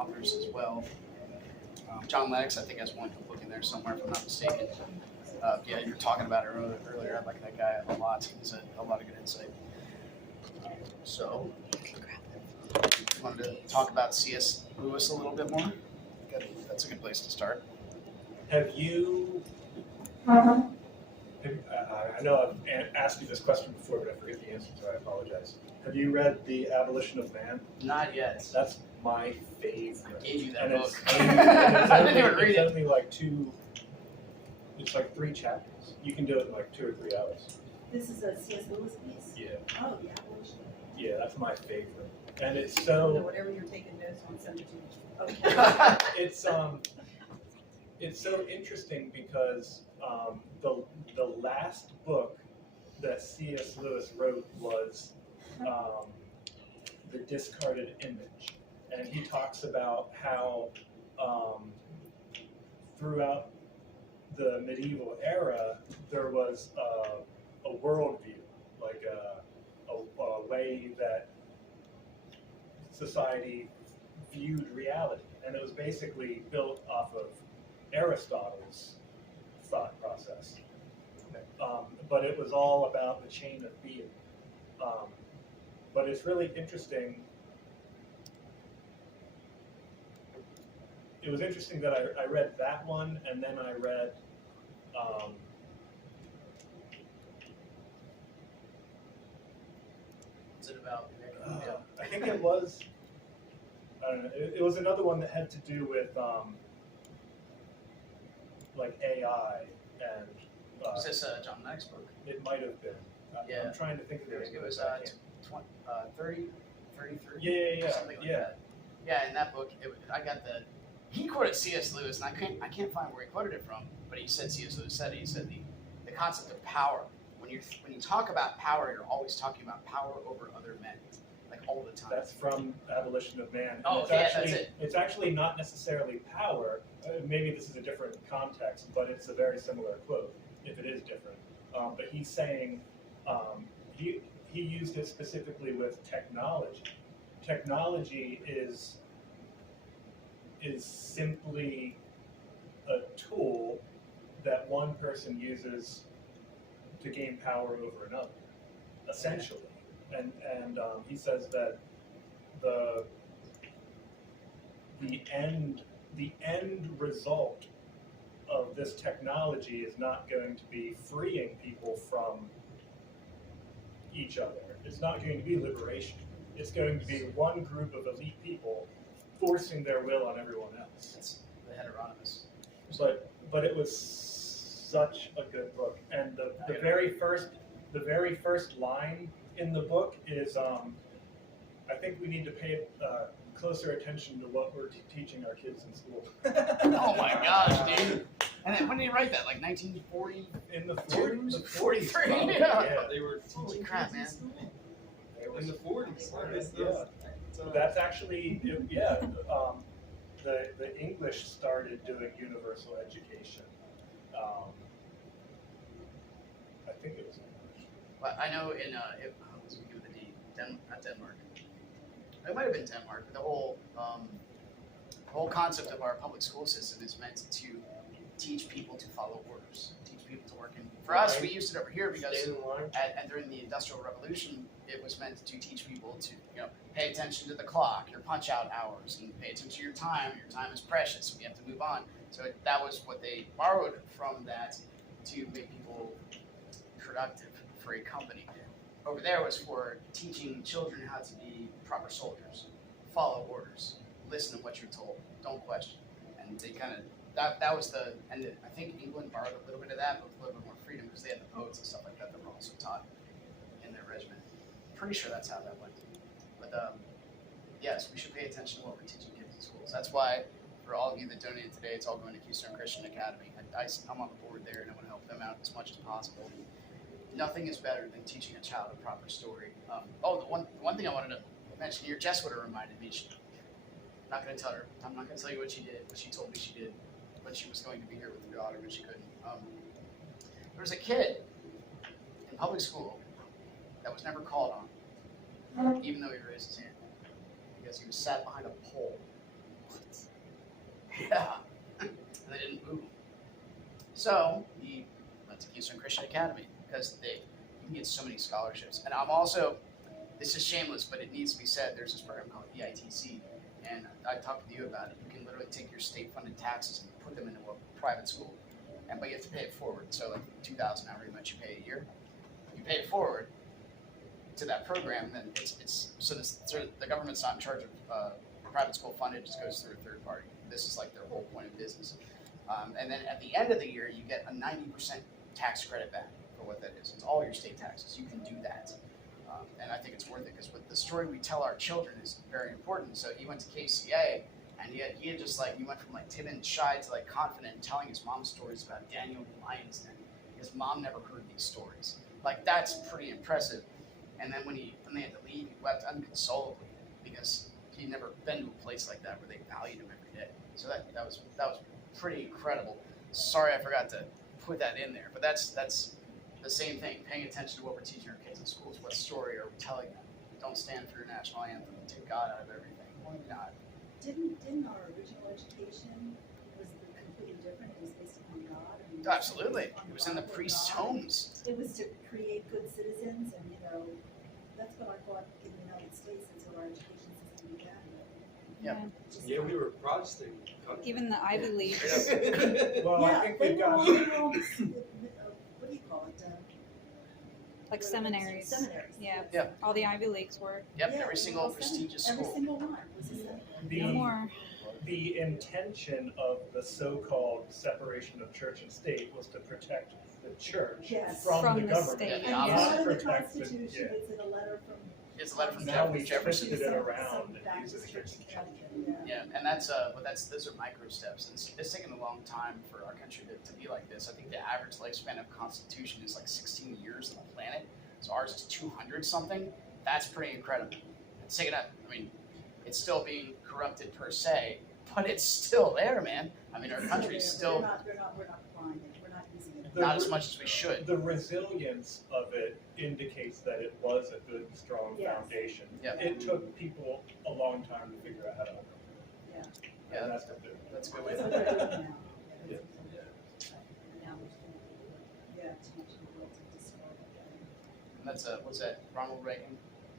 authors as well. John Lennox, I think, has one book in there somewhere, if I'm not mistaken. Yeah, you were talking about it earlier. I like that guy a lot. He's a lot of good insight. So, wanted to talk about C.S. Lewis a little bit more. That's a good place to start. Have you? I know I've asked you this question before, but I forget the answer, so I apologize. Have you read The Abolition of Man? Not yet. That's my favorite. I gave you that and book. I didn't even read it. It's only like it's like 3 chapters. You can do it in like 2 or 3 hours. This is a C.S. Lewis piece? Yeah. Oh, yeah. Yeah, that's my favorite. And it's So so, whatever you're taking notes on, send it to me. Okay. it's so interesting because the last book that C.S. Lewis wrote was The Discarded Image. And he talks about how throughout the medieval era, there was a worldview, like a way that society viewed reality. And it was basically built off of Aristotle's thought process. But it was all about the chain of being. But it's really interesting. It was interesting that I read that one, and then I read What's it about? I think it was, I don't know, it was another one that had to do with like AI and Is this John Lennox book? it might have been. Yeah. I'm trying to think of it. It was 33, Yeah, something like that. Yeah, in that book, I got he quoted C.S. Lewis, and I can't find where he quoted it from, but he said C.S. Lewis said it. He said the concept of power. When you talk about power, you're always talking about power over other men, like all the time. That's from Abolition of Man. Oh, it's yeah, actually, that's it. It's actually not necessarily power. Maybe this is a different context, but it's a very similar quote, if it is different. But he's saying, he used it specifically with technology. Technology is simply a tool that one person uses to gain power over another, essentially. And he says that the end result of this technology is not going to be freeing people from each other. It's not going to be liberation. It's going to be one group of elite people forcing their will on everyone else. That's the heteronymous. But it was such a good book, and the very first line in the book is I think we need to pay closer attention to what we're teaching our kids in school. Oh my gosh, dude! And then when did he write that? Like 1940? In the 40s, 43. probably, Yeah. They were Holy teaching crap, kids man! in the 40s. Yeah. That's actually, the English started doing universal education. I think it was English. But I know in let's give it the D. Not Denmark. It might have been Denmark. But the whole concept of our public school system is meant to teach people to follow orders, teach people to work in. For us, we used it over here because during the Industrial Revolution, it was meant to teach people to pay attention to the clock, your punch out hours, and pay attention to your time. Your time is precious. We have to move on. So that was what they borrowed from that to make people productive for a company. Over there was for teaching children how to be proper soldiers, follow orders, listen to what you're told, don't question. And they kind of that was and I think England borrowed a little bit of that, but with a little bit more freedom because they had the votes and stuff like that that were also taught in their regiment. Pretty sure that's how that went. But yes, we should pay attention to what we're teaching kids in schools. That's why for all of you that donated today, it's all going to Keystone Christian Academy. I'm on the board there, and I want to help them out as much as possible. Nothing is better than teaching a child a proper story. The one thing I wanted to mention here, Jess would have reminded me. I'm not going to tell her. I'm not going to tell you what she did, what she told me she did, but she was going to be here with her daughter, but she couldn't. There was a kid in public school that was never called on, even though he raised his hand, because he was sat behind a pole. Yeah. And they didn't move him. So he went to Keystone Christian Academy because you can get so many scholarships. And I'm also, this is shameless, but it needs to be said, there's this program called EITC, and I talked with you about it. You can literally take your state-funded taxes and put them into a private school, but you have to pay it forward. So like $2,000 however much you pay a year, you pay it forward to that program, then the government's not in charge of private school funded, it just goes through a third party. This is like their whole point of business. And then at the end of the year, you get a 90% tax credit back for what that is. It's all your state taxes. You can do that. And I think it's worth it because with the story we tell our children is very important. So he went to KCA and he had just like, he went from like timid and shy to like confident and telling his mom stories about Daniel the lion's den. His mom never heard these stories. Like that's pretty impressive. And then when they had to leave, he wept unconsolably because he'd never been to a place like that where they valued him every day. So that was pretty incredible. Sorry, I forgot to put that in there, but that's the same thing. Paying attention to what we're teaching our kids in schools. What story are we telling them? Don't stand for your national anthem. Take God out of everything. Only God. Didn't our original education was completely different? It was based upon God. Absolutely. It was in the priests' homes. It was to create good citizens, and that's what I thought in the United States. That's what our education system began with. Yep. Yeah, we were Protestant country. Even the Ivy Leagues. Well, I think we've got. what do you call it? Like seminaries. Seminaries. Yeah. Yep. All the Ivy Leagues were. Yep. Yeah, Every single all prestigious Every school. single one was a seminary. The, No more. the intention of the so-called separation of church and state was to protect the church Yes. from the the government, state. Yeah, not And in the protect the. Constitution, it's in a letter from. It's a letter from Now we Jefferson. twisted it around Some and used Baptist it church against in each other. Connecticut, yeah. Yeah, and those are micro steps. And it's taken a long time for our country to be like this. I think the average lifespan of Constitution is like 16 years on the planet. So ours is 200 something. That's pretty incredible. It's taken up. I mean, it's still being corrupted per se, but it's still there, man. I mean, our country's still We're not applying it. We're not using it. The not as much as we should. The resilience of it indicates that it was a good, strong Yes. foundation. Yeah. It took people a long time to figure out how to operate. Yeah. Yeah, And that's what they're. That's a good way That's to what they're doing now. Yeah. Now there's too much in the world to describe it. And that's what's that? Ronald Reagan.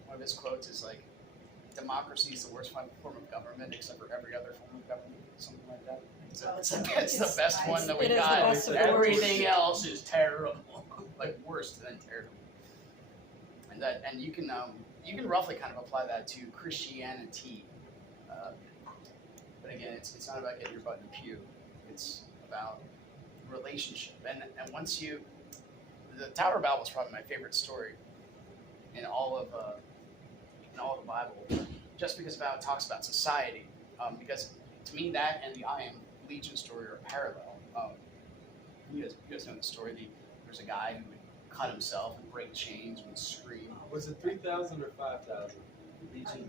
One of his quotes is like, "Democracy is the worst form of government, except for every other form of government." Something like that. It's the best one that we It is the got. best of the worst. Everything else is terrible, like worse than terrible. And you can roughly kind of apply that to Christianity. But again, it's not about getting your butt in the pew. It's about relationship. And once the Tower of Babel is probably my favorite story in all of the Bible, just because of how it talks about society. Because to me, that and the I Am Legion story are parallel. You guys know the story. There's a guy who would cut himself and break chains and scream. Was it 3,000 or 5,000?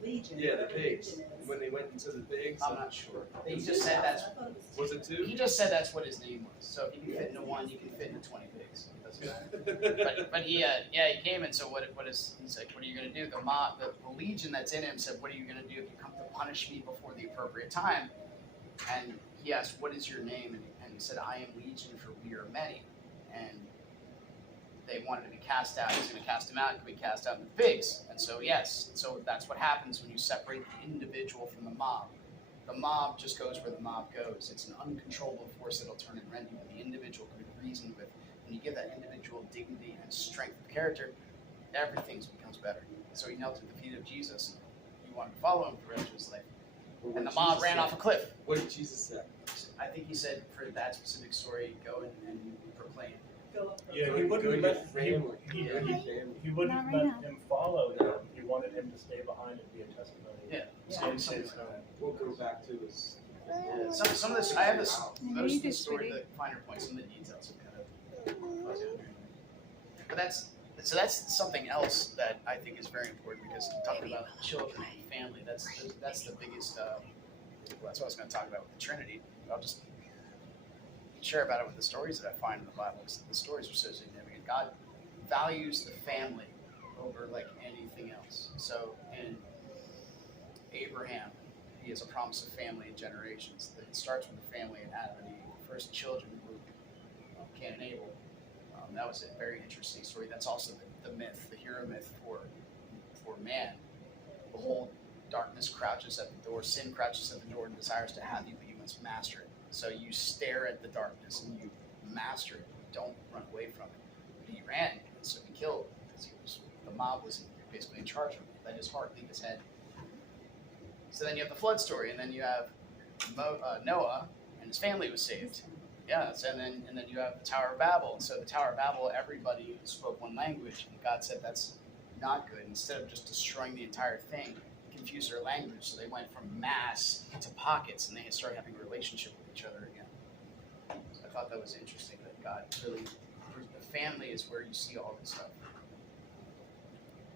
Legion. Yeah, the whatever pigs. Legion is. When they went into the pigs. I'm not sure. He just said that's. I thought it was Was it two? He just said that's what his name was. So if you can fit into one, you can fit into 20 pigs. Doesn't matter. But he came, and so he's like, what are you gonna do? The legion that's in him said, what are you gonna do if you come to punish me before the appropriate time? And he asked, what is your name? And he said, I am Legion, for we are many. And they wanted to be cast out. He's gonna cast him out. He could be cast out in the pigs. And so so that's what happens when you separate the individual from the mob. The mob just goes where the mob goes. It's an uncontrollable force that'll turn and rend you, but the individual can be reasoned with. When you give that individual dignity and strength of character, everything becomes better. So he knelt at the feet of Jesus, and he wanted to follow him for the rest of his life. Or And what the mob Jesus ran said. off a cliff. What did Jesus say? I think he said for that specific story, go and proclaim. Philip. Yeah, Go he to wouldn't your let family. Go to he your family. wouldn't Not right let now. him follow them. He wanted him to stay behind and be a testimony. Yeah. Yeah. In Something his like home. that. We'll go back to his. Some of this, I have this, Yeah, most you of the do, story, sweetie. the finer points, some of the details are kind of fuzzy on there. But that's something else that I think is very important, because talking about children and family, that's the biggest, well, that's what I was going to talk about with the Trinity. I'll just share about it with the stories that I find in the Bible, because the stories are so significant. God values the family over like anything else. So in Abraham, be as a promise of family and generations. That it starts with the family and Adam and Eve, the first children who Cain and Abel. That was a very interesting story. That's also the myth, the hero myth for man. Behold, darkness crouches at the door, sin crouches at the door and desires to have you, but you must master it. So you stare at the darkness and you master it. Don't run away from it. But he ran, and so he killed because the mob was basically in charge of him. Let his heart leave his head. So then you have the flood story, and then you have Noah and his family was saved. Yes, and then you have the Tower of Babel. And so the Tower of Babel, everybody spoke one language, and God said that's not good. Instead of just destroying the entire thing, confuse their language. So they went from mass to pockets, and they started having a relationship with each other again. So I thought that was interesting that God really, the family is where you see all this stuff.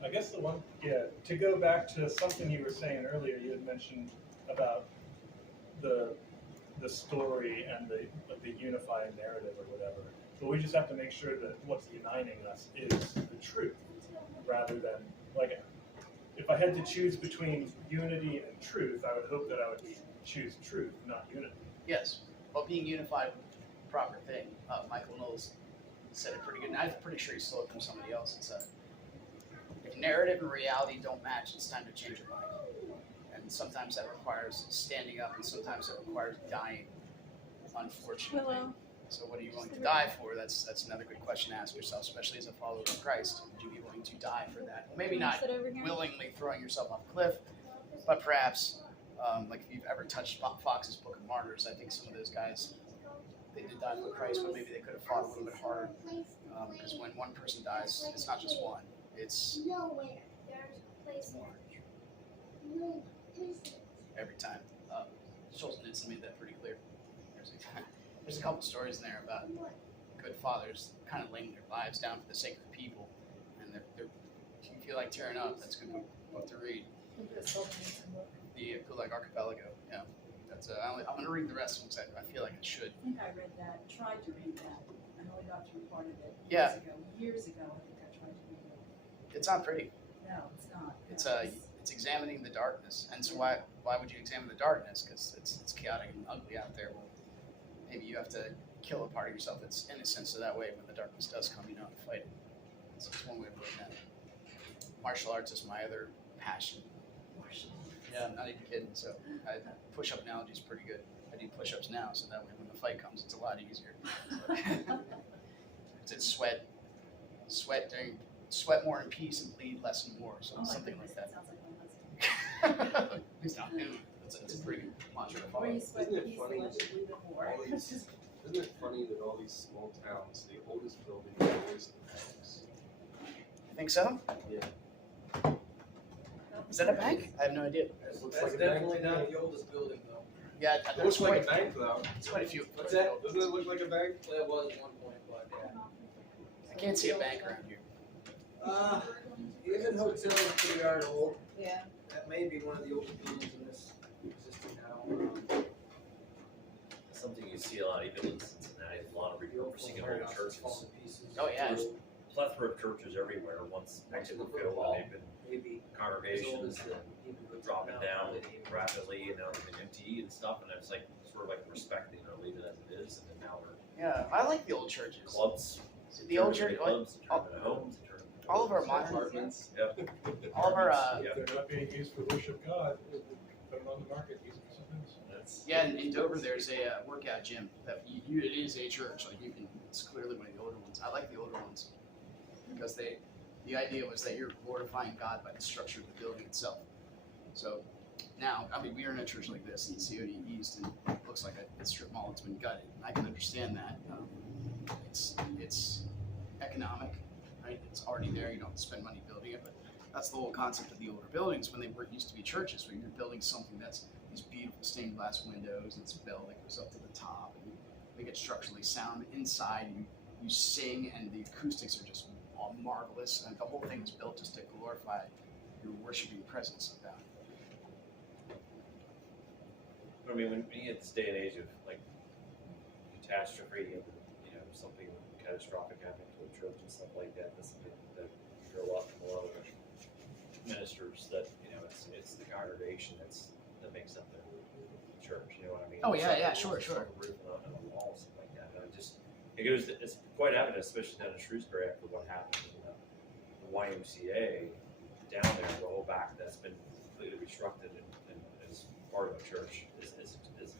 I guess to go back to something you were saying earlier, you had mentioned about the story and the unifying narrative or whatever. But we just have to make sure that what's uniting us is the truth, rather than, like, if I had to choose between unity and truth, I would hope that I would choose truth, not unity. Yes, well, being unified with the proper thing. Michael Knowles said it pretty good, and I'm pretty sure he stole it from somebody else. It said, if narrative and reality don't match, it's time to change your mind. And sometimes that requires standing up, and sometimes it requires dying, unfortunately. Hello. So what are you willing to die for? That's another good question to ask yourself, especially as a follower of Christ. Would you be willing to die for that? Well, maybe Can you not sit over here? willingly throwing yourself off a cliff, but perhaps, like if you've ever touched Fox's Book of Martyrs, I think some of those guys, they did die for Christ, but maybe they could have fought a little bit harder. Because when one person dies, it's not just one, it's more every time. Solzhenitsyn made that pretty clear. There's a couple stories in there about good fathers kind of laying their lives down for the sake of the people, and they're if you feel like tearing up, that's a good book to read. The Gulag Archipelago, yeah. That's I'm going to read the rest of them because I feel like I should. I think I read that, tried to read that. I only got through part of it Yeah. years ago. I think I tried to read it. It's not pretty. No, it's not. It's examining the darkness, and so why would you examine the darkness? Because it's chaotic and ugly out there. Well, maybe you have to kill a part of yourself that's innocent, so that way when the darkness does come, you know how to fight it. So it's one way of looking at it. Martial arts is my other passion. Yeah, I'm not even kidding. So push-up analogy is pretty good. I do push-ups now, so that way when the fight comes, it's a lot easier. It's sweat more in peace and bleed less and more. So Oh my something goodness, like that. sounds like my husband. He's not. It's a pretty good mantra to follow. Where you sweat Isn't it peace, funny? let you bleed it more. All these- Isn't it funny that all these small towns, the oldest building is always the banks? You think so? Yeah. Is that a bank? I have no idea. It looks That's like a bank definitely to not me. the oldest building though. Yeah, It there's looks like quite, a bank though. there's quite a few. What's that? Doesn't it look like a bank? Well, it was at one point, but yeah. I can't see a bank around here. Even hotel is pretty darn old. Yeah. That may be one of the oldest buildings in this existing town. Something you see a lot, even in Cincinnati, a lot of repurposing of old churches. Falling to pieces. Oh, yeah. There's a plethora of churches everywhere, once Mexico filled, and they've been Maybe as old congregations as and the even the dropping now, down probably. rapidly, and now they've been empty and stuff, and it's like, sort of like respecting or leave it as it is, and then now we're Yeah, I like the old churches. clubs. The old turn into church, clubs, turn into homes, turn into all of our apartments. modern- Apartments. all of our Yeah. If they're not being used for worship God, put them on the market, use them for something else. That's, yeah, in Dover there's a workout gym that it is a church. Like you can, it's clearly one of the older ones. I like the older ones because the idea was that you're glorifying God by the structure of the building itself. So now, I mean, we are in a church like this in COD East, and it looks like a strip mall that's been gutted. I can understand that. It's economic, right? It's already there. You don't have to spend money building it, but that's the whole concept of the older buildings when they were used to be churches, where you're building something that's these beautiful stained glass windows, and it's a bell that goes up to the top, and you make it structurally sound inside. You sing, and the acoustics are just all marvelous, and the whole thing is built just to glorify your worshiping presence of God. I mean, when we get this day and age of like catastrophe and something catastrophic happening to a church and stuff like that, that's something that you hear a lot from a lot of ministers that it's the congregation that's that makes up the church. You know what I mean? Oh, yeah, It's yeah, on sure, the- sure. On the roof and on the walls, stuff like that. And it's quite evident, especially down in Shrewsbury after what happened in the YMCA down there, the whole back that's been completely reconstructed and as part of a church is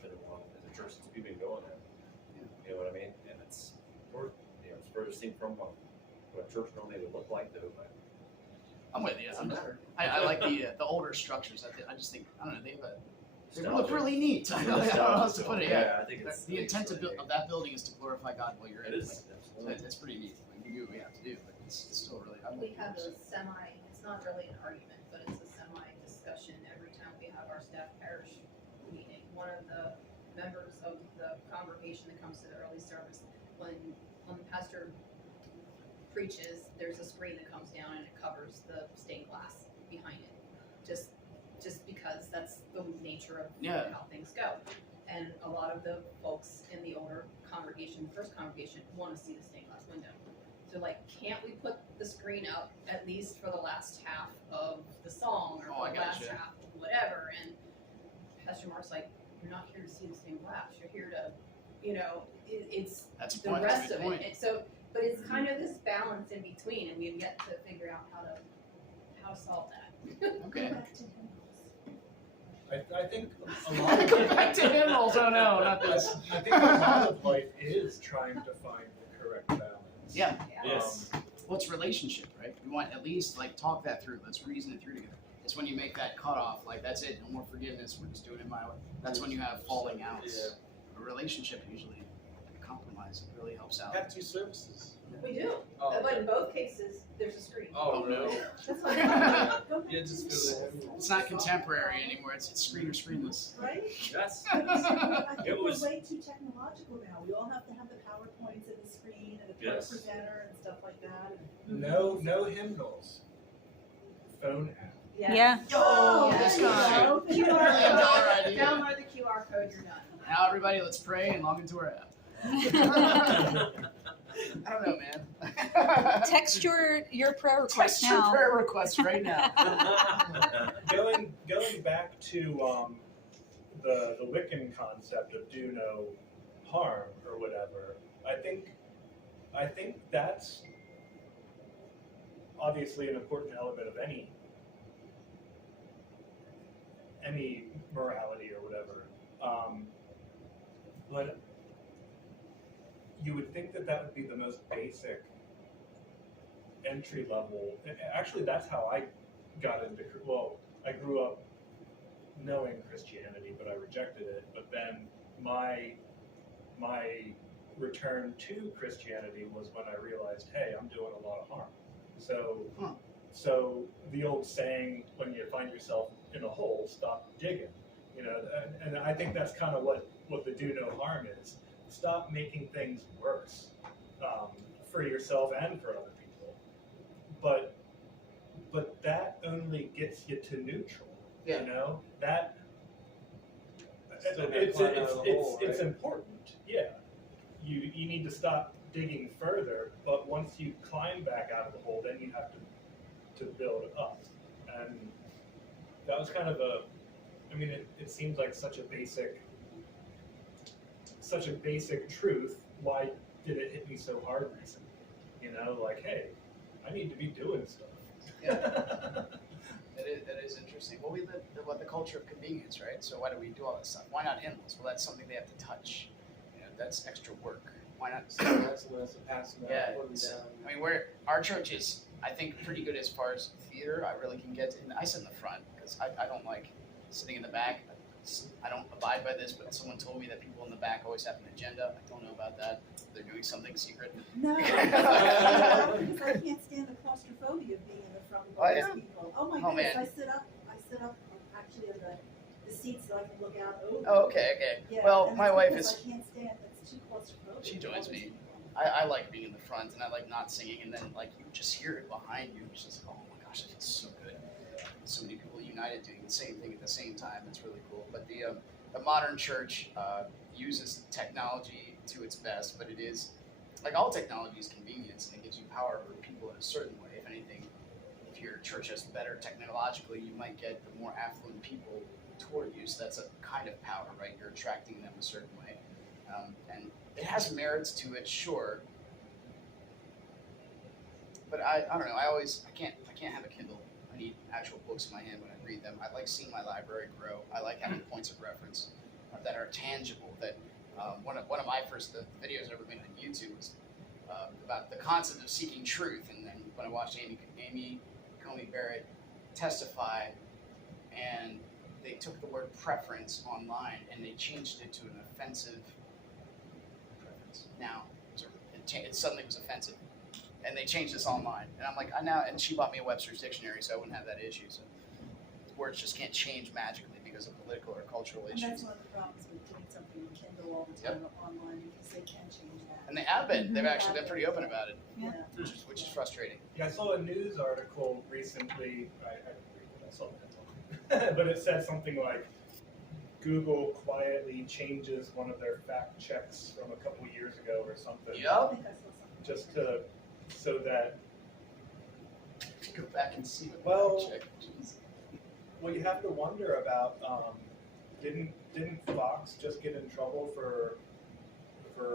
been along as a church since we've been going there. You know what I mean? And it's further seen from what a church normally would look like though. But I'm with you. Doesn't matter. I like the older structures. I just think, I don't know, they look nostalgia. really neat. I don't know how else to put it. Yeah. I think it's The intent of that building is to glorify God while you're in It it. is. So Absolutely. it's pretty neat. Like, we do what we have to do, but it's still really. I We like have it. it's not really an argument, but it's a semi-discussion every time we have our staff parish meeting. One of the members of the congregation that comes to the early service, when the pastor preaches, there's a screen that comes down and it covers the stained glass behind it. Just because that's the nature of Yeah. how things go. And a lot of the folks in the older congregation, first congregation, wanna see the stained glass window. So like, can't we put the screen up at least for the last half of the song or Oh, I the last gotcha. half of whatever? And Pastor Mark's like, you're not here to see the stained glass, you're here to, it's That's a the point. rest That's a of good point. it. And so, but it's kind of this balance in between, and we've yet to figure out how to solve that. Okay. Go back to hymnals. I think a lot of Go back to hymnals. Oh no, not this. I think a lot of life is trying to find the correct balance. Yeah. Yes. Well, it's relationship, right? We want at least like talk that through. Let's reason it through together. It's when you make that cutoff, like that's it, no more forgiveness. We're just doing it my way. That's when you have falling outs. A relationship usually, a compromise, it really helps out. Have two services. We do, Oh, but in both cases, there's a screen. oh no. That's why I go back Yeah, to just hymnals. go to the It's not contemporary anymore. It's screen or screenless. Right? Yes. I think It was- we're way too technological now. We all have to have the PowerPoints and the screen and the Yes. presenter and stuff like that. And No hymnals. Phone app. Yeah. Yo, Yeah. this There you guy. go. $1 million idea. Download the QR code, you're done. Now everybody, let's pray and log into our app. I don't know, man. Text your prayer request Text your now. prayer request right now. Going back to the Wiccan concept of do no harm or whatever, I think that's obviously an important element of any morality or whatever. But you would think that would be the most basic entry level. Actually, that's how I got into. Well, I grew up knowing Christianity, but I rejected it. But then my return to Christianity was when I realized, hey, I'm doing a lot of harm. So the old saying, when you find yourself in a hole, stop digging. And I think that's kind of what the do no harm is. Stop making things worse for yourself and for other people. But that only gets you to neutral. Yeah. That Still gotta it's climb out of the hole, it's right? important. Yeah. You need to stop digging further, but once you climb back out of the hole, then you have to build up. And that was kind of it seems like such a basic truth. Why did it hit me so hard recently? Like, hey, I need to be doing stuff. Yeah. That is interesting. Well, we live the culture of convenience, right? So why do we do all this stuff? Why not hymnals? Well, that's something they have to touch. That's extra work. Why not? That's a passing out, Yeah, put 'em it's- down. I mean, our church is, I think, pretty good as far as theater. I really can get in. I sit in the front because I don't like sitting in the back. I don't abide by this, but someone told me that people in the back always have an agenda. I don't know about that. They're doing something secret. No, because I can't stand the claustrophobia of being in the front with all Oh, these yeah? people. Oh my Oh, goodness, man. I sit up actually in the seats so I can look out over. Oh, okay. Yeah, Well, and my it's wife because is. I can't stand, it's too claustrophobic. She joins all these me. people. I like being in the front, and I like not singing, and then like you just hear it behind you. It's just oh my gosh, it feels so good. So many people united doing the same thing at the same time. It's really cool. But the modern church uses technology to its best, but it is like all technology is convenience, and it gives you power over people in a certain way. If anything, if your church is better technologically, you might get the more affluent people toward you. So that's a kind of power, right? You're attracting them a certain way, and it has merits to it, sure. But I don't know. I can't have a Kindle. I need actual books in my hand when I read them. I like seeing my library grow. I like having points of reference that are tangible. That one of my first videos I ever made on YouTube was about the concept of seeking truth. And then when I watched Amy Coney Barrett testify, and they took the word preference online and they changed it to an offensive preference. Now it suddenly was offensive. And they changed this online, and I'm like, and she bought me a Webster's dictionary, so I wouldn't have that issue. So words just can't change magically because of political or cultural And issues. that's one of the problems with doing something in Kindle all the time or online, because they can change that. And they have been. They've actually been pretty open about it, Yeah. which is frustrating. Yeah, I saw a news article recently. I didn't read it. I saw the headline, but it said something like Google quietly changes one of their fact checks from a couple years ago or something, I Yup. think I saw something. just to so that Go back and see what Well- the check. Jeez. well, you have to wonder about didn't Fox just get in trouble for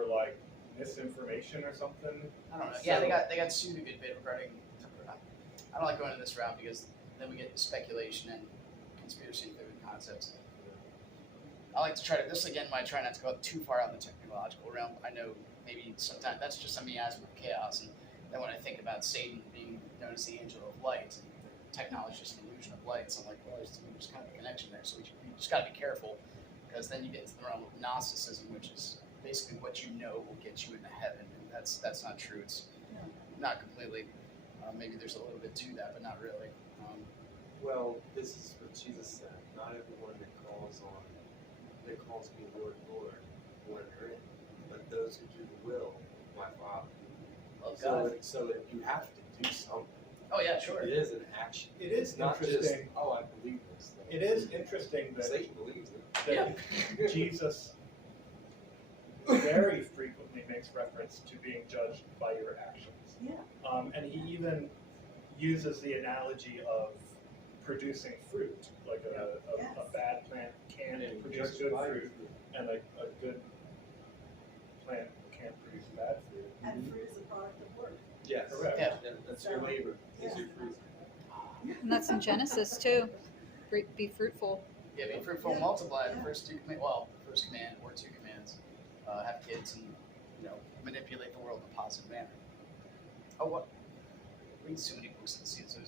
like misinformation or something? I don't know. Yeah, they got sued a good bit regarding. I don't like going in this route because then we get into speculation and conspiracy theory concepts. I like to try to. This again, I try not to go too far out in the technological realm. I know maybe sometimes that's just a miasma of chaos, and then when I think about Satan being known as the angel of light, and technology is just an illusion of light, so I'm like, well, there's kind of a connection there. So you just got to be careful, because then you get into the realm of Gnosticism, which is basically what you know will get you into heaven, and that's not true. It's not completely. Maybe there's a little bit to that, but not really. Well, this is what Jesus said. Not everyone that calls me Lord, Lord, will enter in, but those who do the will of my Father. Love God. So you have to do something. Oh yeah, sure. It is an action. It is It's not just, interesting. oh, I believe this thing. It is interesting that Satan believes it. that Jesus very frequently makes reference to being judged by your actions. Yeah. And he even uses the analogy of producing fruit, like a bad plant can And produce judged good by fruit, it. and a good plant can't produce bad fruit. And fruit is a product of work. Yes. Correct. Yeah. That's your labor. Is Yeah. your fruit. And that's in Genesis too. Be fruitful. Yeah, be fruitful, and multiply. The first two command, first command or two commands, have kids and manipulate the world in a positive manner. Oh, what? Read so many books and see so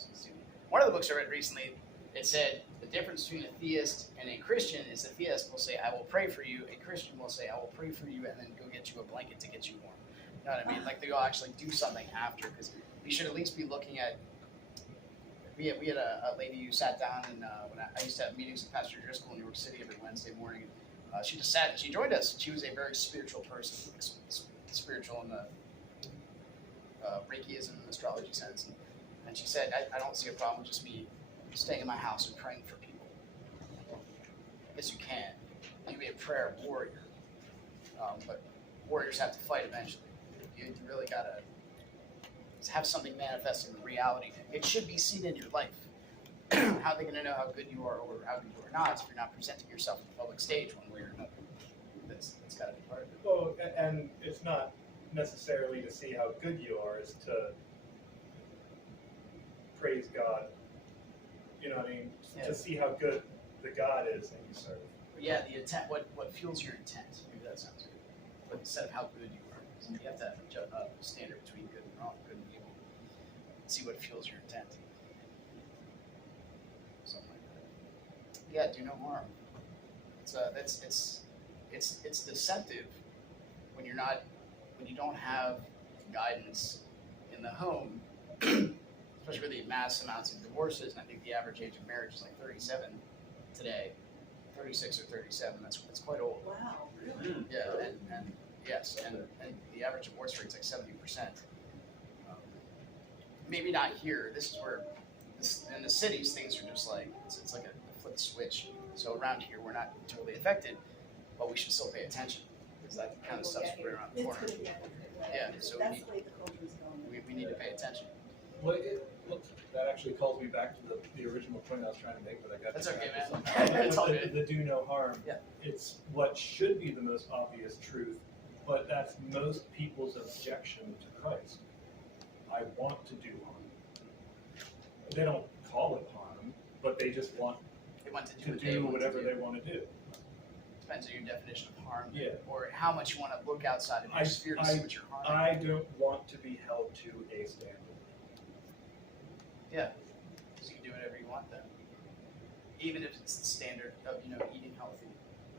one of the books I read recently, it said the difference between a theist and a Christian is a theist will say, "I will pray for you." A Christian will say, "I will pray for you," and then go get you a blanket to get you warm. You know what I mean? Like they'll actually do something after, because we should at least be looking at. We had a lady who sat down, and when I used to have meetings with Pastor Driscoll in New York City every Wednesday morning. She just sat and she joined us. She was a very spiritual person, spiritual in the Reikism and astrology sense. And she said, I don't see a problem with just me staying in my house and praying for people. Yes, you can. You can be a prayer warrior. But warriors have to fight eventually. You really got to have something manifest in reality. It should be seen in your life. How are they going to know how good you are or how good you are not if you're not presenting yourself on the public stage one way or another? That's got to be part of it. Well, and it's not necessarily to see how good you are, it's to praise God. You know what I mean? Yeah. To see how good the God is that you serve. Yeah, the intent. What fuels your intent? Maybe that sounds good. But instead of how good you are, so you have to have a standard between good and wrong, good and evil. See what fuels your intent. Something like that. Yeah, do no harm. It's deceptive when you don't have guidance in the home, especially with the mass amounts of divorces. And I think the average age of marriage is like 37 today. 36 or 37, that's quite old. Wow, really? Yeah, and yes, and the average divorce rate is like 70%. Maybe not here. This is where, in the cities, things are just like, it's like a flip switch. So around here, we're not totally affected, but we should still pay attention, because that kind of stuff's right around the It's corner. gonna get. Yeah, so That's the way the culture is going. We need to pay attention. Well, Well, that actually calls me back to the original point I was trying to make, but I got That's okay, distracted man. somehow. It's all The- good. The do no harm. Yeah. It's what should be the most obvious truth, but that's most people's objection to Christ. I want to do harm. They don't call it harm, but they just want They want to do to what they do want whatever to they do. want to do. Depends on your definition of harm. Yeah. Or how much you want to look outside of your sphere to see what you're harming. I don't want to be held to a standard. Yeah, because you can do whatever you want then. Even if it's the standard of, eating healthy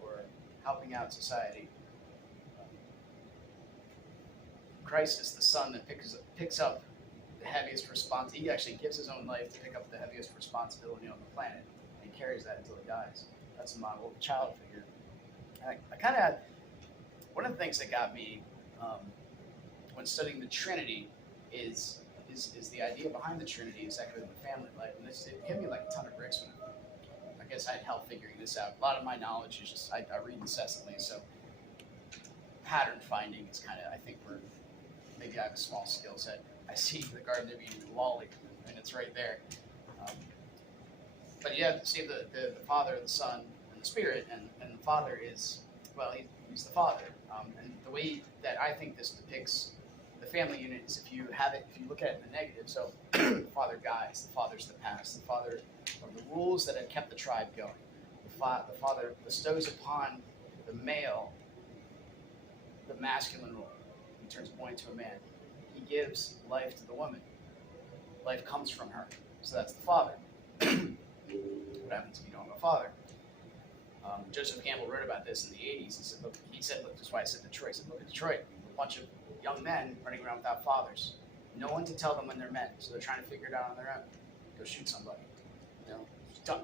or helping out society. Christ is the son that picks up the heaviest responsibility. He actually gives his own life to pick up the heaviest responsibility on the planet and carries that until he dies. That's the model of a child figure. And I kind of, one of the things that got me when studying the Trinity is the idea behind the Trinity is actually the family life. And it gave me like a ton of bricks when I guess I had help figuring this out. A lot of my knowledge is just, I read incessantly, so pattern finding is kind of, I think maybe I have a small skill set. I see the Garden of Eden lolly, and it's right there. But you have to see the Father, the Son, and the Spirit, and the Father is, well, he's the Father. And the way that I think this depicts the family unit is if you look at it in the negative, so the father guides, the father's the past, the father of the rules that have kept the tribe going. The father bestows upon the male the masculine role. He turns a boy into a man. He gives life to the woman. Life comes from her. So that's the father. What happens if you don't have a father? Joseph Campbell wrote about this in the 80s. He said, look, that's why I said Detroit. He said, look at Detroit, a bunch of young men running around without fathers. No one to tell them when they're men, so they're trying to figure it out on their own. Go shoot somebody.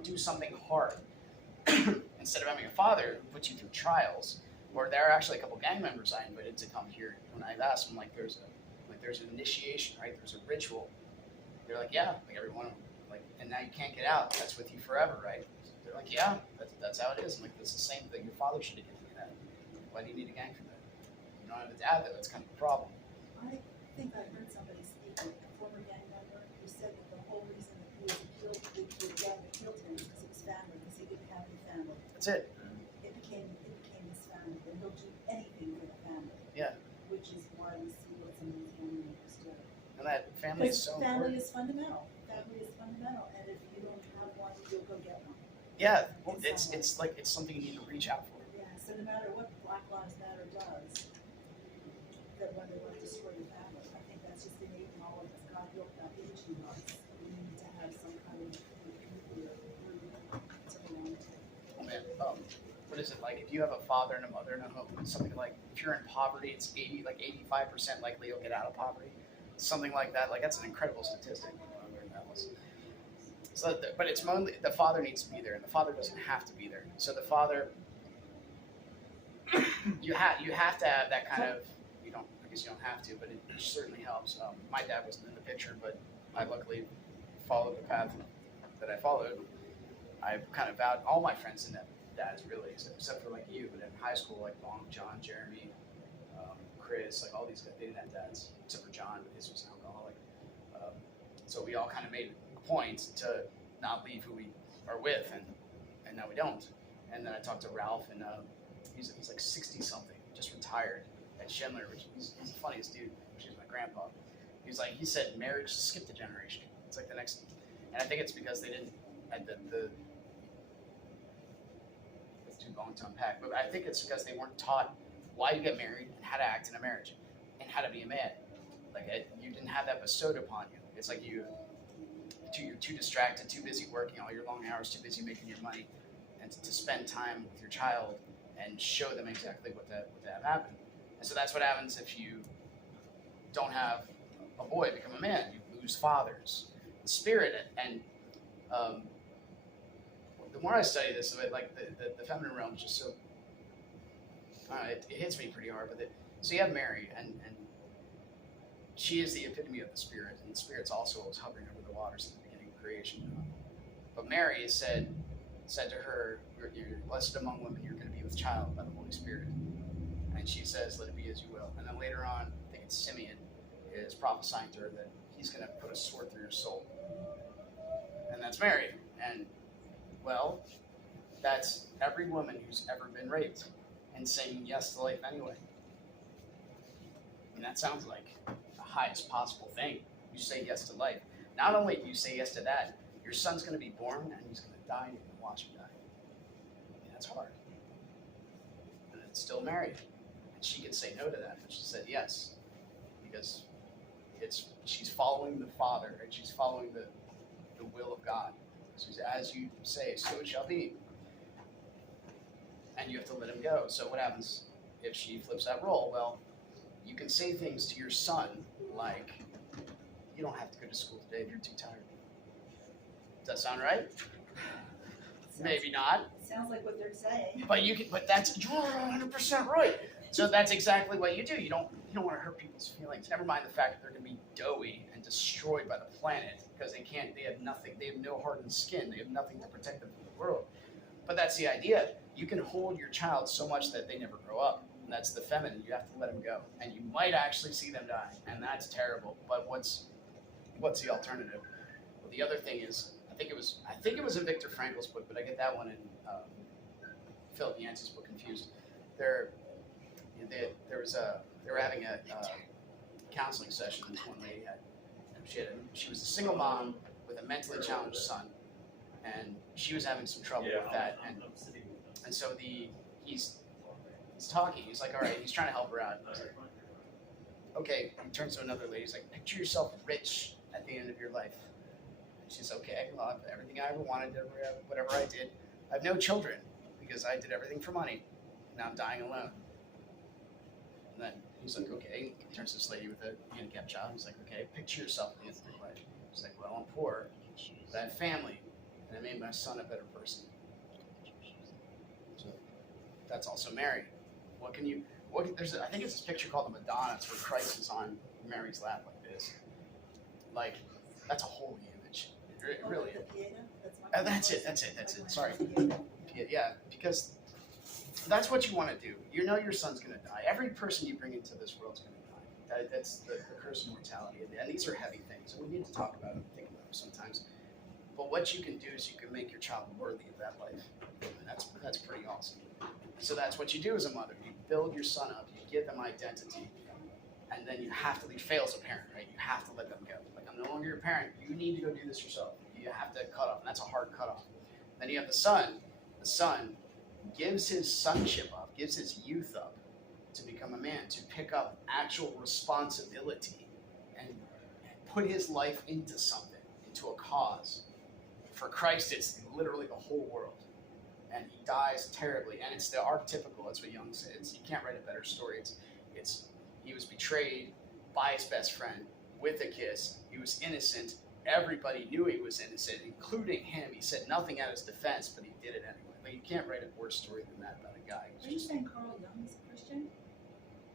Do something hard. Instead of having a father who puts you through trials, or there are actually a couple gang members I invited to come here. When I asked them, there's an initiation, right? There's a ritual. They're like, yeah, every one of them. And now you can't get out. That's with you forever, right? They're like, yeah, that's how it is. I'm like, that's the same thing. Your father should have given you that. Why do you need a gang for that? You don't have a dad, though. That's kind of a problem. I think I heard somebody speak, a former gang member, who said that the whole reason that he was appealed to the gang appealed to him was because of his family, because he didn't have any family. That's it. It became his family, and he'll do anything for the family. Yeah. Which is why we see what some of these gang members do. And that family is so Family important. is fundamental. Family is fundamental, and if you don't have one, you'll go get one. Yeah, well, it's something you need to reach out for. Yeah, so no matter what Black Lives Matter does, that when they want to destroy the family, I think that's just innate in all of us. God built that into us. We need to have some kind of nuclear group to belong to. Oh man, what is it like? If you have a father and a mother and a home, it's something like if you're in poverty, it's 85% likely you'll get out of poverty. Something like that. Like that's an incredible statistic. I learned that was. So, but it's mainly the father needs to be there, and the father doesn't have to be there. So the father, you have to have that kind of. You don't. I guess you don't have to, but it certainly helps. My dad wasn't in the picture, but I luckily followed the path that I followed. I kind of vowed all my friends didn't have dads really, except for like you. But in high school, like Long John, Jeremy, Chris, like all these guys, they didn't have dads, except for John, but his was an alcoholic. So we all kind of made a point to not leave who we are with, and now we don't. And then I talked to Ralph, and he's like 60 something, just retired at Schindler, which he's the funniest dude. She's my grandpa. He said marriage skipped a generation. It's like the next, and I think it's because they didn't. It's too long to unpack, but I think it's because they weren't taught why you get married and how to act in a marriage and how to be a man. You didn't have that bestowed upon you. It's like you're too distracted, too busy working all your long hours, too busy making your money, and to spend time with your child and show them exactly what to have happen. And so that's what happens if you don't have a boy become a man. You lose fathers. The spirit, and the more I study this, like the feminine realm is just so. It hits me pretty hard. So you have Mary, and she is the epitome of the spirit, and the spirit's also was hovering over the waters at the beginning of creation. But Mary said to her, "You're blessed among women. You're going to be with child by the Holy Spirit." And she says, "Let it be as you will." And then later on, I think it's Simeon is prophesying to her that he's going to put a sword through your soul. And that's Mary. And, well, that's every woman who's ever been raped and saying yes to life anyway. And that sounds like the highest possible thing. You say yes to life. Not only do you say yes to that, your son's going to be born and he's going to die and you're going to watch him die. And that's hard. And it's still Mary. And she could say no to that, but she said yes. Because she's following the Father, and she's following the will of God. So as you say, so it shall be. And you have to let him go. So what happens if she flips that role? Well, you can say things to your son like, you don't have to go to school today if you're too tired. Does that sound right? Maybe not. Sounds like what they're saying. But that's, you're 100% right. So that's exactly what you do. You don't want to hurt people's feelings. Never mind the fact that they're going to be doughy and destroyed by the planet because they have nothing, they have no hardened skin, they have nothing to protect them from the world. But that's the idea. You can hold your child so much that they never grow up. And that's the feminine. You have to let them go. And you might actually see them die. And that's terrible. But what's the alternative? Well, the other thing is, I think it was in Viktor Frankl's book, but I get that one in Philip Yancey's book confused. They were having a counseling session. This one lady she was a single mom with a mentally challenged son, and she was having some trouble with that. And so he's talking. He's like, all right, he's trying to help her out. He's like, okay. He turns to another lady. He's like, picture yourself rich at the end of your life. And she's okay. Well, I have everything I ever wanted, whatever I did. I have no children because I did everything for money. Now I'm dying alone. And then he's like, okay. He turns to this lady with a handicapped child. He's like, okay, picture yourself at the end of your life. She's like, well, I'm poor, but I have family, and I made my son a better person. So that's also Mary. I think it's this picture called the Madonna. It's where Christ is on Mary's lap like this. Like, that's a holy image. It really is. That's it. Sorry. Yeah, because that's what you want to do. You know your son's going to die. Every person you bring into this world is going to die. That's the curse of mortality. And these are heavy things. And we need to talk about them and think about them sometimes. But what you can do is you can make your child worthy of that life. And that's pretty awesome. So that's what you do as a mother. You build your son up. You give them identity. And then you have to leave. Fail as a parent, right? You have to let them go. Like, I'm no longer your parent. You need to go do this yourself. You have to cut off. And that's a hard cutoff. Then you have the son. The son gives his sonship up, gives his youth up to become a man, to pick up actual responsibility and put his life into something, into a cause. For Christ, it's literally the whole world. And he dies terribly. And it's the archetypical, that's what Jung said. You can't write a better story. It's he was betrayed by his best friend with a kiss. He was innocent. Everybody knew he was innocent, including him. He said nothing at his defense, but he did it anyway. Like, you can't write a worse story than that about a guy who's Are you saying Carl Jung is a Christian?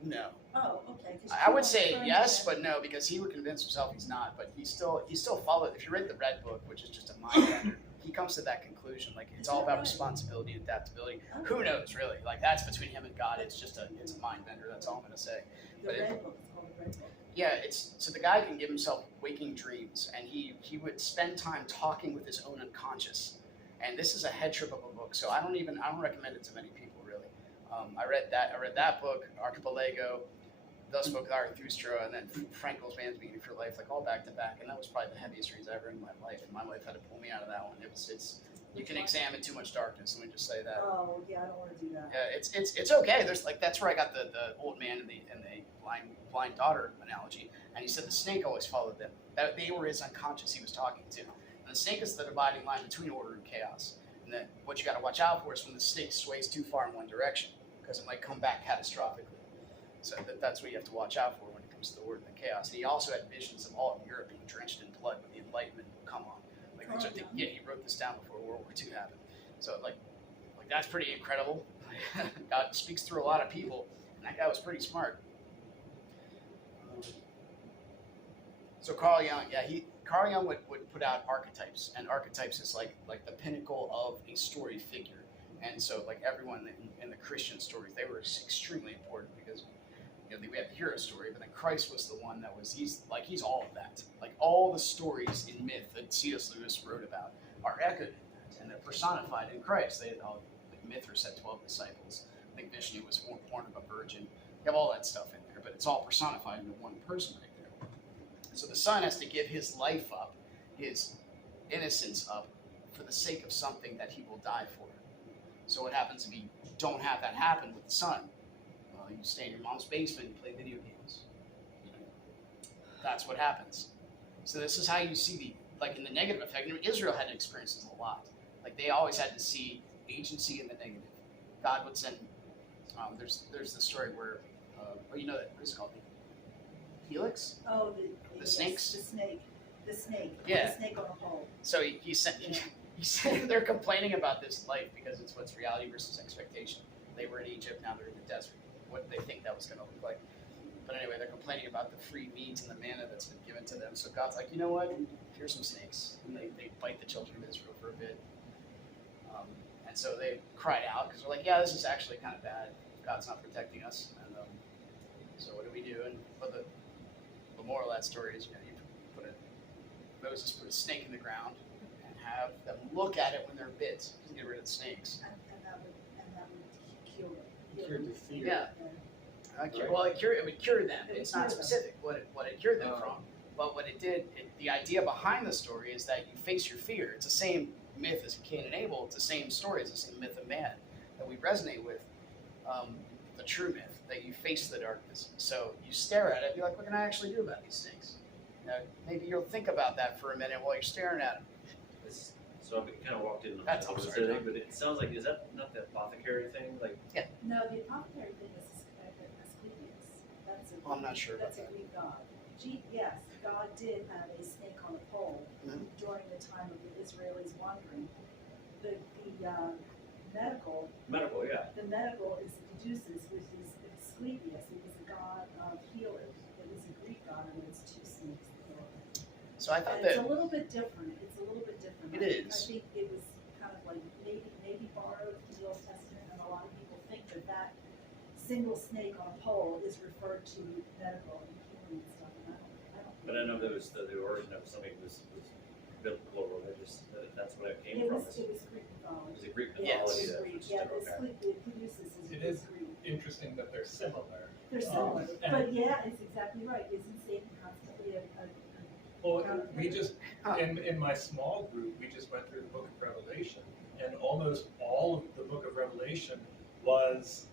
No. Oh, okay. 'Cause I would Carl say Jung yes, said- but no, because he would convince himself he's not. But he still followed. If you read the Red Book, which is just a mind bender, he comes to that conclusion. Like, it's all about responsibility and adaptability. Okay. Who knows, really? Like, that's between him and God. It's a mind bender. That's all I'm gonna say. The but Red Book, it's called the Red Book. Yeah, so the guy can give himself waking dreams, and he would spend time talking with his own unconscious. And this is a head trip of a book, so I don't recommend it to many people, really. I read that book, Archipelago, Thus Spoke Zarathustra, and then Frankl's Man's Meaning for Life, like all back to back, and that was probably the heaviest reads I ever in my life, and my wife had to pull me out of that one. You can examine too much darkness, let me just say that. Oh, yeah, I don't want to do that. Yeah, it's okay. There's that's where I got the old man and the blind daughter analogy. And he said the snake always followed them. That they were his unconscious he was talking to. And the snake is the dividing line between order and chaos. And that what you got to watch out for is when the snake sways too far in one direction, because it might come back catastrophically. So that's what you have to watch out for when it comes to the order and the chaos. And he also had visions of all of Europe being drenched in blood when the Enlightenment would come on. Like, which I think, yeah, he wrote this down before World War II happened. So like that's pretty incredible. God speaks through a lot of people, and that guy was pretty smart. So Carl Jung would put out archetypes, and archetypes is like the pinnacle of a story figure. And so like everyone in the Christian stories, they were extremely important because we have hero story, but then Christ was the one that was, he's all of that. Like all the stories in myth that C.S. Lewis wrote about are echoed in that, and they're personified in Christ. Like Mithras had 12 disciples. I think Vishnu was born of a virgin. You have all that stuff in there, but it's all personified into one person right there. So the son has to give his life up, his innocence up, for the sake of something that he will die for. So what happens if you don't have that happen with the son? Well, you stay in your mom's basement and play video games. That's what happens. So this is how you see in the negative effect. Israel had experiences a lot. Like they always had to see agency in the negative. God would send. There's the story where, what is it called? Helix? Oh, The snakes? The snake. Yeah. The snake on a pole. So he said they're complaining about this life because it's what's reality versus expectation. They were in Egypt, now they're in the desert. What did they think that was going to look like? But anyway, they're complaining about the free meat and the manna that's been given to them. So God's like, you know what? Here's some snakes. And they bite the children of Israel for a bit. And so they cried out because they're like, yeah, this is actually kind of bad. God's not protecting us. And so what do we do? And but the moral of that story is, Moses put a snake in the ground and have them look at it when they're bit to get rid of the snakes. And that would cure it. Cured the fear. Yeah. Well, it would cure them. It's not specific what it cured them from. But what it did, the idea behind the story is that you face your fear. It's the same myth as Cain and Abel. It's the same story. It's the same myth of man that we resonate with. The true myth, that you face the darkness. So you stare at it and be like, what can I actually do about these snakes? Maybe you'll think about that for a minute while you're staring at them. So I kind of walked in on That's- that, I'm sorry, John. but it sounds like, is that not the apothecary thing? Like, No, the apothecary thing is Asclepius. That's a I'm not sure about That's a that. Greek god. Yes, God did have a snake on a pole Mhm. during the time of the Israelis wandering. The medical yeah. The medical is Caduceus, which is Asclepius. It was a god of healers. It was a Greek god, and it's two snakes. So I thought And it's that a little bit different. It's a little bit different. It is. I think it was kind of like maybe borrowed from the Old Testament, and a lot of people think that single snake on a pole is referred to medical and healing and stuff. And I don't. But I know that was the origin of something was biblical or religious. That's what it came It from. was Greek mythology. Was it Greek Yes. mythology? It was that Greek. was Yeah, okay. the Caduceus It is is Greek. interesting that they're similar. They're similar, and- but yeah, it's exactly right. Isn't Satan constantly a Well, we just, in my small group, we just went through the book of Revelation, and almost all of the book of Revelation was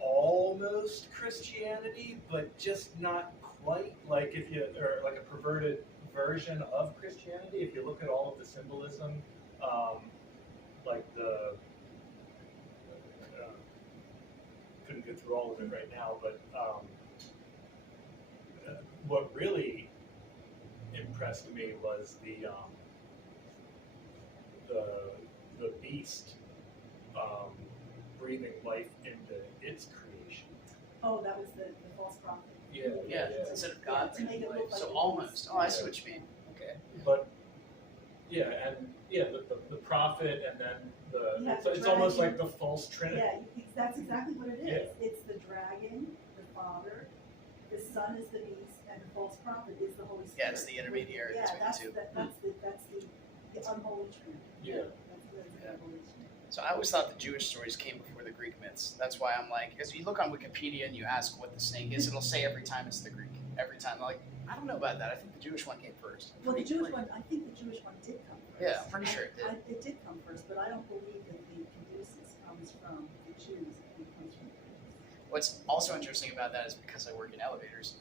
almost Christianity, but just not quite. Like or like a perverted version of Christianity. If you look at all of the symbolism, like couldn't get through all of it right now, but what really impressed me was the beast breathing life into its creation. Oh, that was the false prophet. yeah, instead of God To make thinking it life. look like So it almost. is. Oh, I see what you mean. Okay. But the prophet, and then Yeah, so the it's almost dragon. like the false trinity. Yeah, that's exactly what it is. It's the dragon, the father, the son is the beast, and the false prophet is the Holy Spirit. Yeah, it's the intermediary Yeah, between the that's two. that's the unholy trinity. Yeah. That's the Yeah. unholy trinity. So I always thought the Jewish stories came before the Greek myths. That's why I'm like, as you look on Wikipedia and you ask what the snake is, it'll say every time it's the Greek. Every time. I'm like, I don't know about that. I think the Jewish one came first. Well, the Pretty- Jewish pretty- one, I think the Jewish one did come first. Yeah, I'm pretty sure it did. It did come first, but I don't believe that the Caduceus comes from the Jews. I think it comes from the Greeks. What's also interesting about that is because I work in elevators,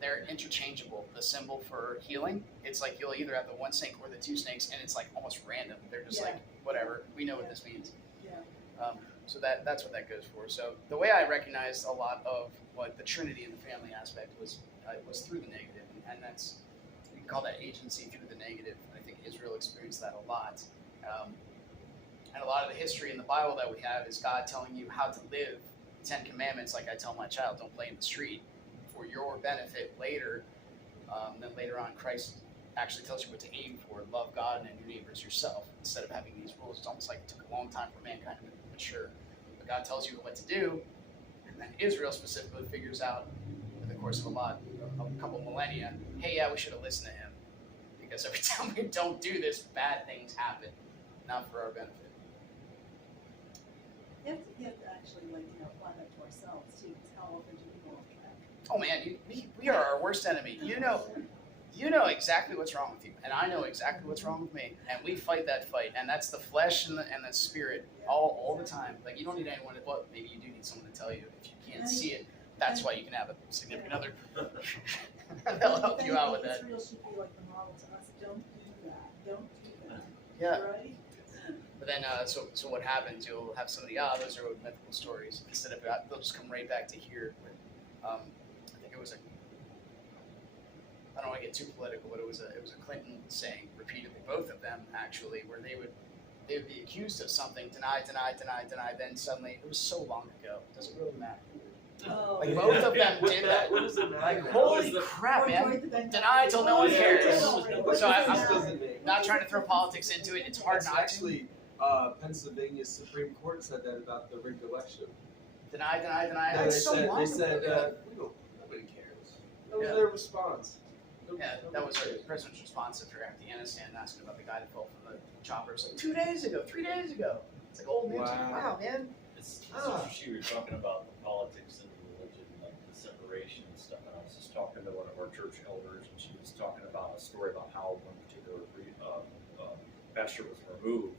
they're interchangeable. The symbol for healing, it's like you'll either have the one snake or the two snakes, and it's like almost random. They're just Yeah. like, whatever, we know what Yeah. this means. Yeah. So that's what that goes for. So the way I recognized a lot of what the Trinity and the family aspect was through the negative, and that's, we can call that agency through the negative. I think Israel experienced that a lot. And a lot of the history in the Bible that we have is God telling you how to live. 10 Commandments, like I tell my child, don't play in the street, for your benefit later. Then later on, Christ actually tells you what to aim for: love God and your neighbors yourself. Instead of having these rules, it's almost like it took a long time for mankind to mature. But God tells you what to do, and and Israel specifically figures out in the course of a couple millennia, hey, yeah, we should have listened to him, because every time we don't do this, bad things happen, not for our benefit. You have to actually, like, apply that to ourselves too, because how often do we go off track? Oh man, we are our worst enemy. You know exactly what's wrong with you, and I know exactly what's wrong with me, and we fight that fight, and that's the flesh and the spirit all the time. Like, you don't need anyone to, well, maybe you do need someone to tell you if you can't see it. That's why you can have a significant other. They'll help you out with that. Israel should be like the model to us. Don't do that. Don't do that. Yeah. Right? But then, so what happens? You'll have somebody, those are mythical stories. Instead of they'll just come right back to here. I think it was I don't want to get too political, but it was a Clinton saying repeatedly, both of them actually, where they would be accused of something, deny, then suddenly, it was so long ago, it doesn't really matter. Oh. Like, both of them did that. What does it matter? Like, holy crap, man. Deny till no one cares. So I'm not trying to throw politics into it, it's hard not to. Actually, Pennsylvania's Supreme Court said that about the rigged election. Deny. Yeah, It's so long they said, ago. nobody cares. That was Yeah. their response. Yeah, that was our president's response after Afghanistan, asking about the guy that fell from the choppers like 2 days ago, 3 days ago. It's like old news. Wow. Wow, man. It's interesting, you were talking about the politics and religion, like the separation and stuff, and I was just talking to one of our church elders, and she was talking about a story about how one particular pastor was removed,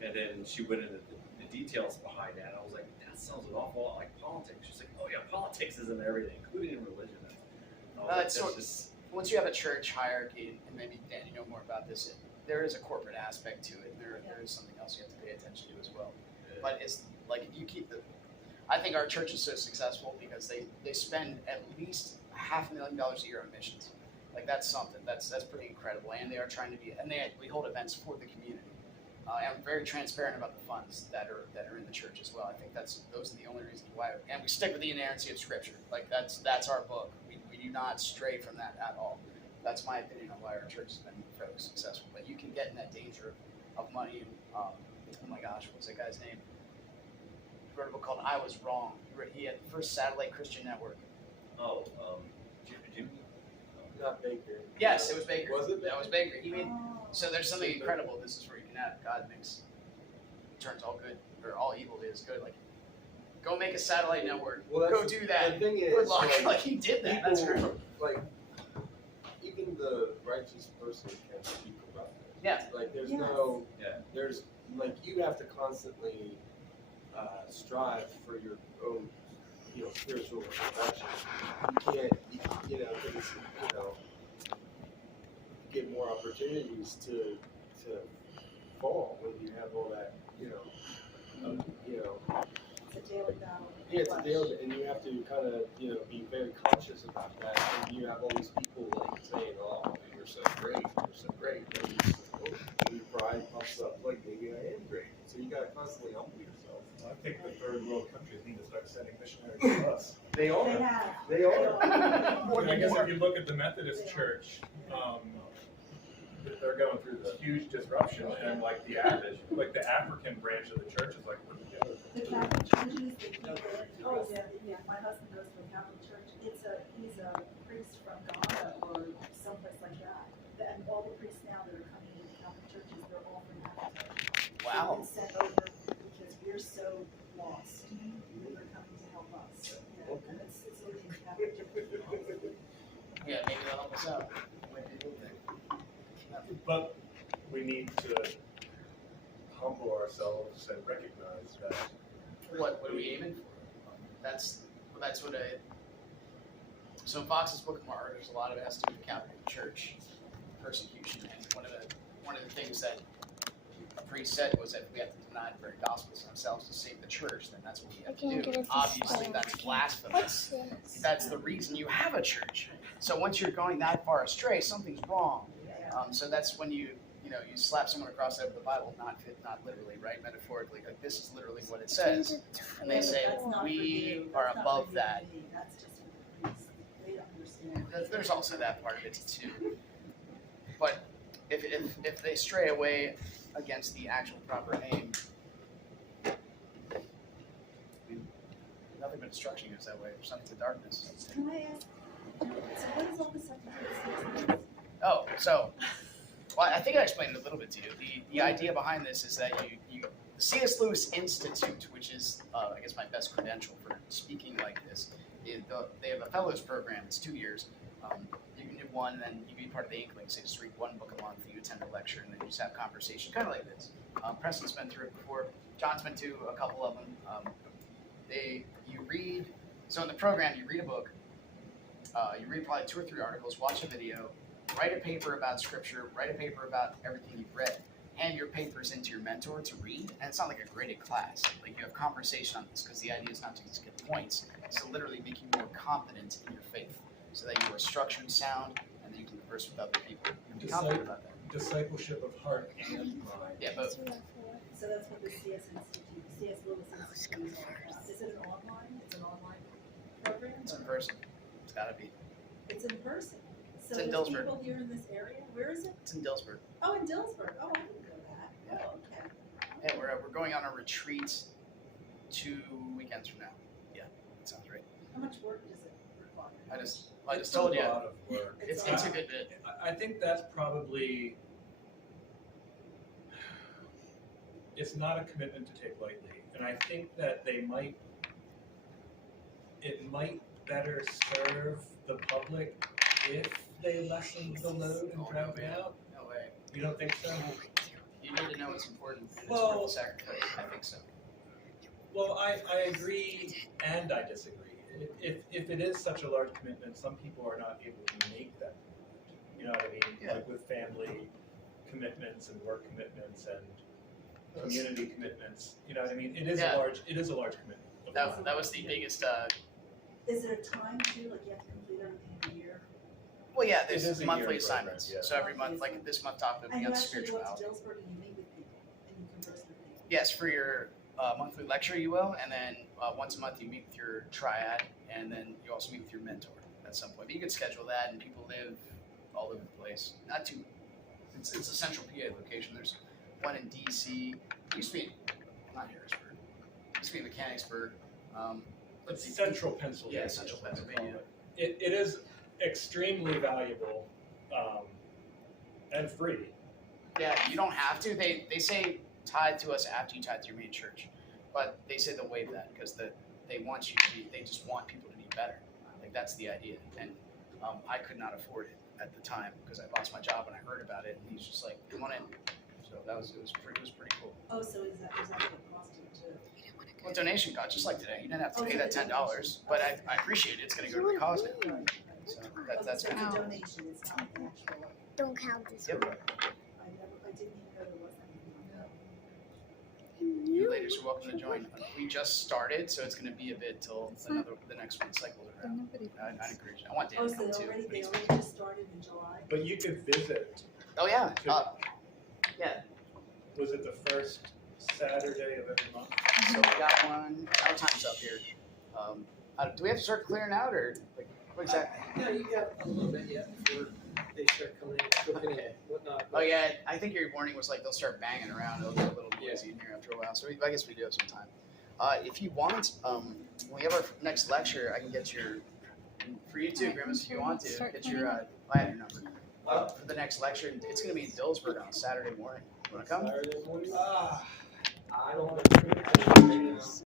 and then she went into the details behind that, and I was like, that sounds an awful lot like politics. She's like, oh yeah, politics is in everything, including in religion. Once you have a church hierarchy, and maybe Dan, you know more about this, there is a corporate aspect to it. There is something else you have to pay attention to as well. But it's like, if you keep I think our church is so successful because they spend at least $500,000 a year on missions. Like, that's something that's pretty incredible, and they are trying to be, and we hold events for the community. And I'm very transparent about the funds that are in the church as well. I think those are the only reasons why, and we stick with the inerrancy of Scripture. Like, that's our book. We do not stray from that at all. That's my opinion on why our church has been fairly successful. But you can get in that danger of money. And, oh my gosh, what's that guy's name? He wrote a book called "I Was Wrong." He had the first satellite Christian network. Oh, Jimmy? Not Baker. Yes, it was Baker. Was it? That was Baker. He made. Oh. So there's something incredible. This is where you can have God turns all good, or all evil is good. Like, go make a satellite network. Well, Go do that. The thing is, Good luck. Like, he did that. That's great. Like, even the righteous person can be corrupted. Yeah. Like, there's Yes. there's, like, you have to constantly strive for your own, spiritual perfection. You can't, because, get more opportunities to fall when you have all that, It's a daily battle. Yeah, it's a deal, and you have to kind of, be very conscious about that. And you have all these people like saying, "Oh, you're so great, And your pride pops up, like, maybe I am great. So you gotta constantly humble yourself. I think the third world countries need to start sending missionaries to us. They They are. have. They are. I guess if you look at the Methodist Church, they're going through this huge disruption, and like the African branch of the church is like put together. The Catholic churches, yeah, my husband goes to a Catholic church. He's a priest from Ghana or someplace like that. And all the priests now that are coming into Catholic churches, they're all from Africa. Wow. They've been sent over because we're so lost. They're coming to help us. Yeah, and it's looking Catholic churches. Yeah, maybe they'll help us out. Might be a good thing. But we need to humble ourselves and recognize that. What are we aiming for? That's what so in Fox's Book of Martyrs, a lot of it has to do with the Catholic Church persecution, and one of the things that a priest said was that we have to deny the very gospels ourselves to save the church, then that's what we have to do. Obviously, that's blasphemous. That's the reason you have a church. So once you're going that far astray, something's wrong. So that's when you slap someone across the head with the Bible, not literally, right? Metaphorically, like, this is literally what it says, and they say That's not for we you. are That's not above for you that. and me. That's just for the priests. They don't understand. There's also that part of it too. But if they stray away against the actual proper aim, nothing but destruction goes that way. There's nothing but darkness. Can I ask, so what is all this stuff to do with Oh, so, well, I think I explained it a little bit to you. The idea behind this is that the C.S. Lewis Institute, which is, I guess, my best credential for speaking like this, they have a fellows program. It's 2 years. You can do one, and then you can be part of the Inklings. So you just read one book a month, you attend a lecture, and then you just have conversation, kind of like this. Preston's been through it before. John's been to a couple of them. You read, so in the program, you read a book, you read probably 2 or 3 articles, watch a video, write a paper about scripture, write a paper about everything you've read, hand your papers into your mentor to read, and it's not like a graded class. Like you have conversation on this because the idea is not to just get points, it's to literally make you more confident in your faith, so that you are structured, sound, and that you can converse with other people. And be confident about that. Discipleship of heart and mind. Yeah, but So that's what the CS Institute, CS Lewis Institute is all about. Is it an online? It's an online program? it's in or- person. It's gotta be. It's in person. So It's in there's Dillsburg. people here in this area? Where is it? It's in Dillsburg. Oh, in Dillsburg. Oh, I didn't know that. Yeah. Oh, okay. Yeah, we're going on a retreat 2 weekends from now. Yeah, that sounds right. How much work does it require? I just It's told a you. lot of work. It's a a lot. good bit. I think that's probably, it's not a commitment to take lightly, and I think that it might better serve the public if they lessen the load and Oh, drag no, it man. out. No way. You don't think so? You need to know it's important and it's Well- worth the sacrifice. I think so. Well, I agree and I disagree. If it is such a large commitment, some people are not able to make that commitment. You know what I mean? Yeah. Like with family commitments and work commitments and community commitments. You know what I mean? It is Yeah. a large commitment. That was the biggest. Is there a time too, like you have to complete everything in a year? Well, yeah, It is there's a monthly year program, assignments. yeah. So every month, like this month, talked And about you actually go spirituality. to Dillsburg and you meet with people and you converse with people. Yes, for your monthly lecture, you will, and then once a month you meet with your triad, and then you also meet with your mentor at some point. But you can schedule that, and people live all over the place. Not too. It's a central PA location. There's one in DC. It used to be not Harrisburg. It used to be Mechanicsburg. It's central Pennsylvania. Yeah, central Pennsylvania. It is extremely valuable and free. Yeah, you don't have to. They say tithe to us after you tithe to your main church, but they say they'll waive that because they want you to be. They just want people to be better. Like that's the idea. And I could not afford it at the time because I lost my job when I heard about it, and he's just like, "Come on in." So it was pretty cool. Oh, so is that what it cost you to? Well, donation cost just like today. You didn't have to Oh, pay it's that a $10, but I appreciate it. It's going to go to the cause now. Right. So Okay, that's so it's Wow. a donation, it's not an actual, Don't count this Yep. one. I didn't even know there was anything on that. You ladies are welcome to join. We just started, so it's going to be a bit till the next one cycles But around. nobody I'd encourage it. I want Dan Oh, to so come they too. already, but they he's- already just started in July? But you could visit. Oh yeah. Yeah. Was it the first Saturday of every month? So we got one. Our time's up here. Do we have to start clearing out, or like what exactly? Yeah, you got a little bit yet before they start coming in, cooking and whatnot. Oh yeah, I think your warning was like they'll start banging around. It'll get a little noisy in here after a while. So I guess we do have some time. If you want, when we have our next lecture, I can get for you too, Grimace, if you want to, Start get your, I have your number. For the next lecture, it's gonna be in Dillsburg on Saturday morning. Wanna come? Saturday morning? I don't know.